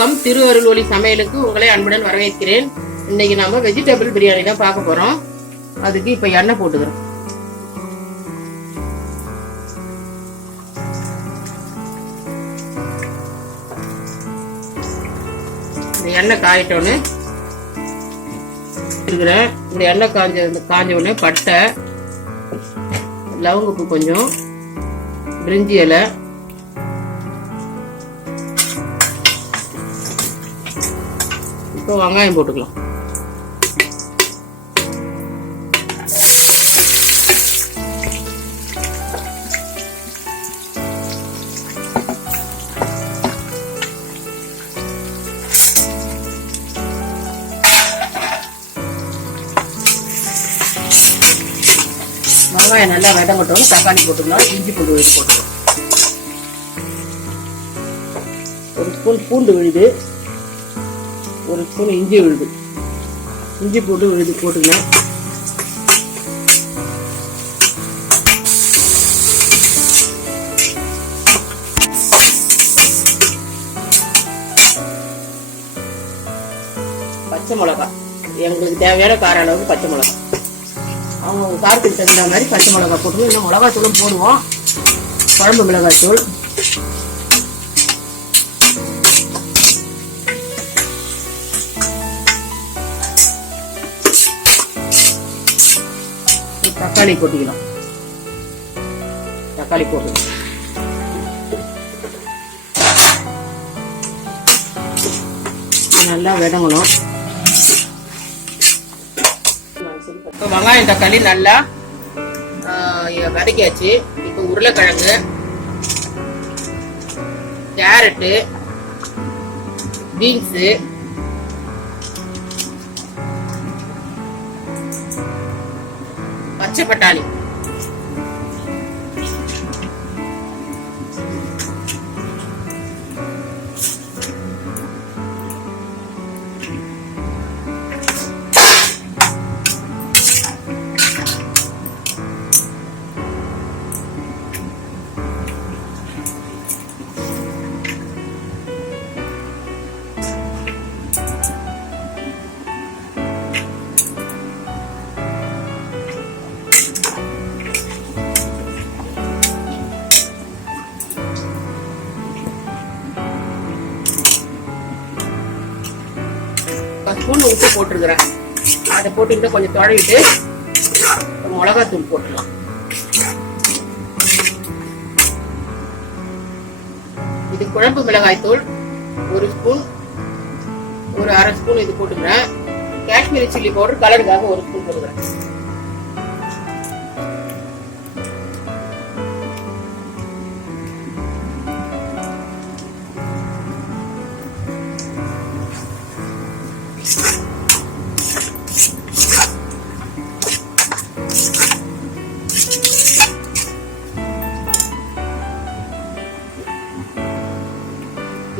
வணக்கம். திரு அருளொலி சமையலுக்கு உங்களை அன்புடன் வரவேற்கிறேன். இன்னைக்கு நாம வெஜிடபிள் பிரியாணி தான் பார்க்க போறோம். அதுக்கு இப்ப எண்ணெய் போட்டுக்கிறோம். இந்த எண்ணெய் காயிட்டோன்னு இருக்கிறேன். இந்த எண்ணெய் காஞ்ச உடனே பட்டை, லவங்கப்பூ, கொஞ்சம் பிரிஞ்சி இலை, இப்போ வெங்காயம் போட்டுக்கலாம். வெங்காயம் நல்லா வதங்கட்டும். தக்காளி போட்டுக்கலாம். இஞ்சி பூண்டு விழுது போட்டுக்கலாம். ஒரு ஸ்பூன் பூண்டு விழுது, ஒரு ஸ்பூன் இஞ்சி விழுது, இஞ்சி போட்டு விழுது போட்டுக்கலாம். பச்சை மிளகா, எங்களுக்கு தேவையான கார அளவுக்கு பச்சை மிளகா, அவங்க காரத்துக்கு தகுந்த மாதிரி பச்சை மிளகா போட்டுருவோம். இன்னும் மிளகாத்தூளும் போடுவோம், குழம்பு மிளகாத்தூள். தக்காளி போட்டுக்கலாம். தக்காளி போட்டு நல்லா வதங்கணும். வெங்காயம் தக்காளி நல்லா வதக்கியாச்சு. இப்போ உருளைக்கிழங்கு, கேரட்டு, பீன்ஸு, பச்சை பட்டாணி, ஸ்பூன் உப்பு போட்டுருக்கிறேன். அதை போட்டுக்கிட்டு கொஞ்சம் தொடைவிட்டு மிளகாத்தூள் போட்டுடலாம். இது குழம்பு மிளகாய் தூள் ஒரு ஸ்பூன், ஒரு அரை ஸ்பூன் இது போட்டுக்கிறேன். காஷ்மீரி சில்லி பவுடர் கலருக்காக ஒரு ஸ்பூன் போட்டுக்கிறேன்.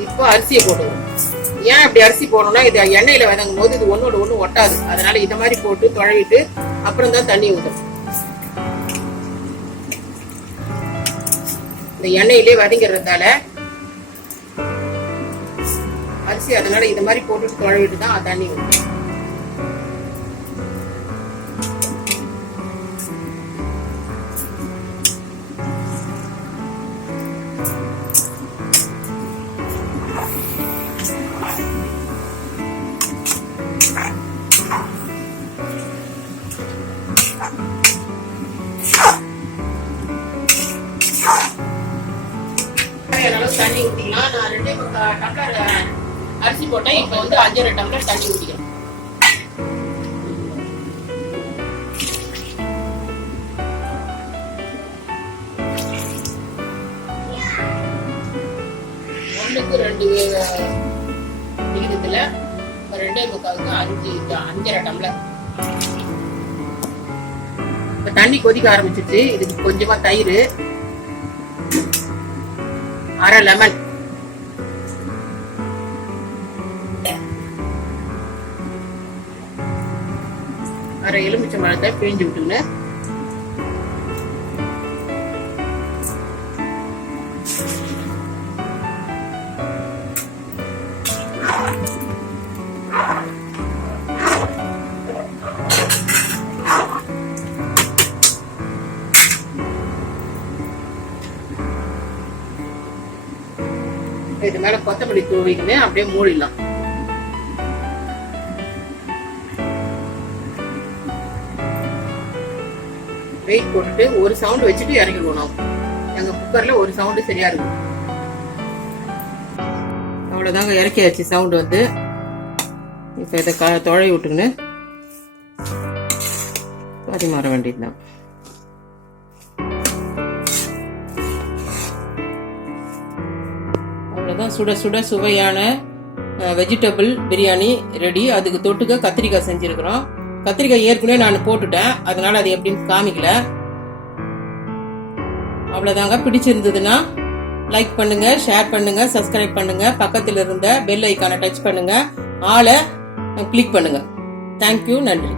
இப்போ அரிசியை போட்டுக்கணும். ஏன் அப்படி அரிசி போடணும்னா, இது எண்ணெயில வதங்கும் போது இது ஒன்னோட ஒண்ணு ஒட்டாது. அதனால இந்த மாதிரி போட்டு தொழவிட்டு அப்புறம் தான் தண்ணி ஊற்றணும். இந்த எண்ணெயிலே வதங்கிறதால அரிசி, அதனால இந்த மாதிரி போட்டு தொழவிட்டு தான் தண்ணி ஊற்றணும். தண்ணி ஊத்திக்கலாம். நான் 2 டம்ளர் அரிசி போட்டேன். இப்ப 5 டம்ளர் தண்ணி ஊத்திக்கிறேன். ஒன்றுக்கு 2 விகிதத்துல 2.25 5.5 டம்ளர். இப்ப தண்ணி கொதிக்க ஆரம்பிச்சிருச்சு. இதுக்கு கொஞ்சமா தயிர், அரை லெமன், அரை எலுமிச்சை பழத்தை பிழிஞ்சு விட்டுங்க. இது மேல கொத்தமல்லி தூவிக்கின்னு அப்படியே மூடிடலாம். வெயிட் போட்டுட்டு ஒரு சவுண்ட் வச்சுட்டு இறக்கிடுவோம். எங்க குக்கர்ல ஒரு சவுண்டு சரியா இருக்கும். அவ்வளவுதாங்க, இறக்கியாச்சு. சவுண்ட் வந்து இப்ப இதை தொழை விட்டுக்கின்னு பரிமாற வேண்டியதுதான். அவ்வளவுதான், சுட சுட சுவையான வெஜிடபிள் பிரியாணி ரெடி. அதுக்கு தொட்டுக்க கத்திரிக்காய் செஞ்சிருக்கிறோம். கத்திரிக்காய் ஏற்கனவே நான் போட்டுட்டேன், அதனால அது எப்படின்னு காமிக்கல. அவ்வளவுதாங்க. பிடிச்சிருந்ததுன்னா லைக் பண்ணுங்க, ஷேர் பண்ணுங்க, சப்ஸ்கிரைப் பண்ணுங்க, பக்கத்தில் இருந்த பெல் ஐக்கானை டச் பண்ணுங்க, ஆளை கிளிக் பண்ணுங்க. தேங்க்யூ, நன்றி.